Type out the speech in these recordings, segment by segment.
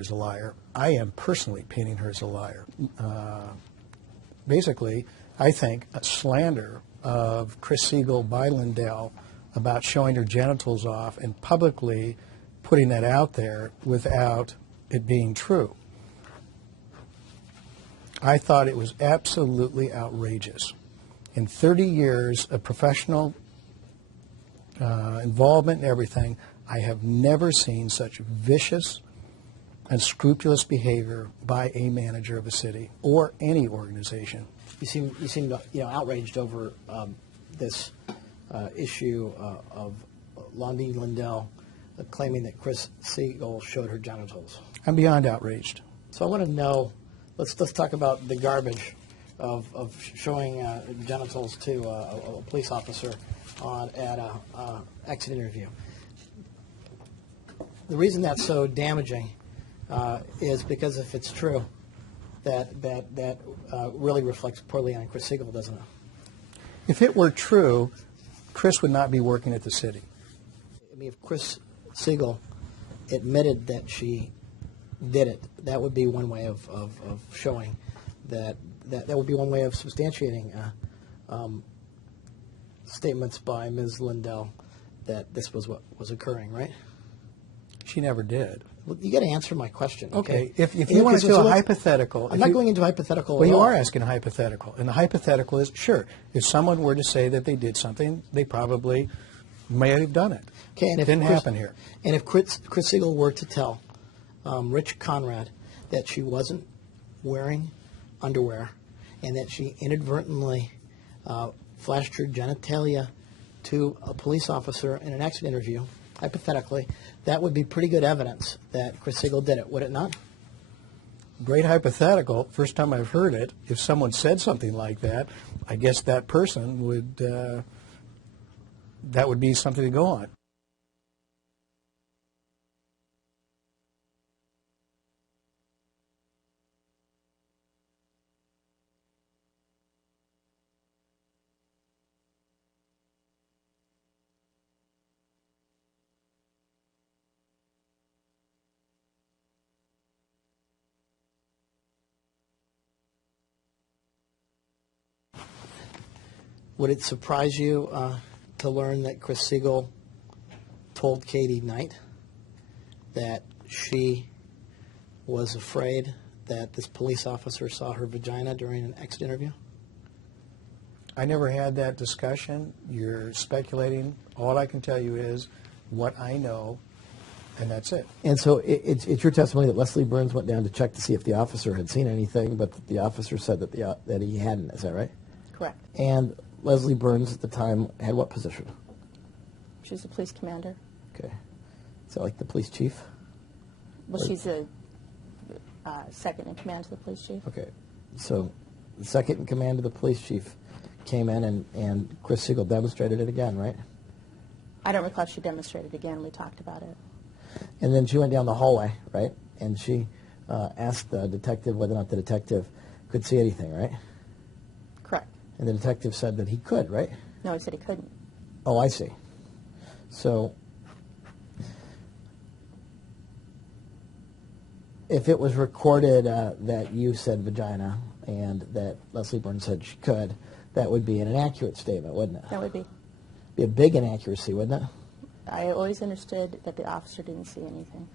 as a liar. I am personally painting her as a liar. Basically, I think a slander of Kryss Segle by Lindell about showing her genitals off and publicly putting that out there without it being true. I thought it was absolutely outrageous. In 30 years of professional involvement in everything, I have never seen such vicious and scrupulous behavior by a manager of a city or any organization. You seem outraged over this issue of Lonnie Lindell claiming that Kryss Segle showed her genitals. I'm beyond outraged. So I want to know. Let's talk about the garbage of showing genitals to a police officer at an exit interview. The reason that's so damaging is because if it's true, that really reflects poorly on Kryss Segle, doesn't it? If it were true, Kryss would not be working at the city. I mean, if Kryss Segle admitted that she did it, that would be one way of showing that would be one way of substantiating statements by Ms. Lindell that this was what was occurring, right? She never did. Well, you got to answer my question. Okay. If you want to do a hypothetical, I'm not going into hypothetical. Well, you are asking a hypothetical, and the hypothetical is sure. If someone were to say that they did something, they probably may have done it. Okay, and it didn't happen here. And if Kryss Segle were to tell Rich Conrad that she wasn't wearing underwear and that she inadvertently flashed her genitalia to a police officer in an exit interview, hypothetically, that would be pretty good evidence that Kryss Segle did it, would it not? Great hypothetical. First time I've heard it. If someone said something like that, I guess that person would, that would be something to go on. Would it surprise you to learn that Kryss Segle told Katie Knight that she was afraid that this police officer saw her vagina during an exit interview? I never had that discussion. You're speculating. All I can tell you is what I know, and that's it. And so it's your testimony that Leslie Burns went down to check to see if the officer had seen anything, but the officer said that that he hadn't. Is that right? Correct. And Leslie Burns at the time had what position? She was a police commander. Okay. Is that like the police chief? Well, she's a second in command to the police chief. Okay. So the second in command to the police chief came in and Kryss Segle demonstrated it again, right? I don't recall if she demonstrated again. We talked about it. And then she went down the hallway, right? And she asked the detective whether or not the detective could see anything, right? Correct. And the detective said that he could, right? No, he said he couldn't. Oh, I see. So if it was recorded that you said vagina and that Leslie Burns said she could, that would be an inaccurate statement, wouldn't it? That would be. Be a big inaccuracy, wouldn't it? I always understood that the officer didn't see anything.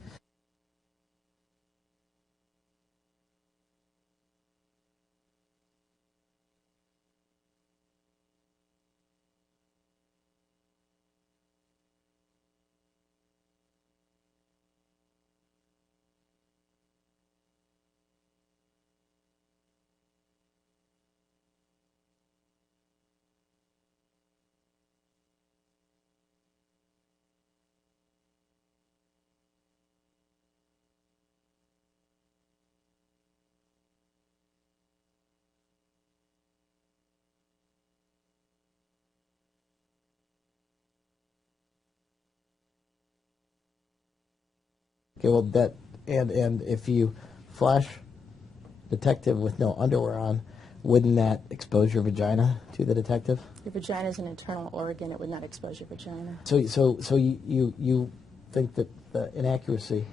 Okay, well, and if you flash detective with no underwear on, wouldn't that expose your vagina to the detective? Your vagina is an internal organ. It would not expose your vagina. So you think that the inaccuracy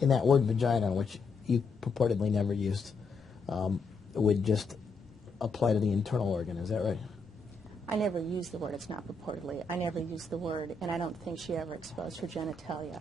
And that word vagina, which you purportedly never used, would just apply to the internal organ. Is that right? I never used the word, it's not purportedly. I never used the word, and I don't think she ever exposed her genitalia.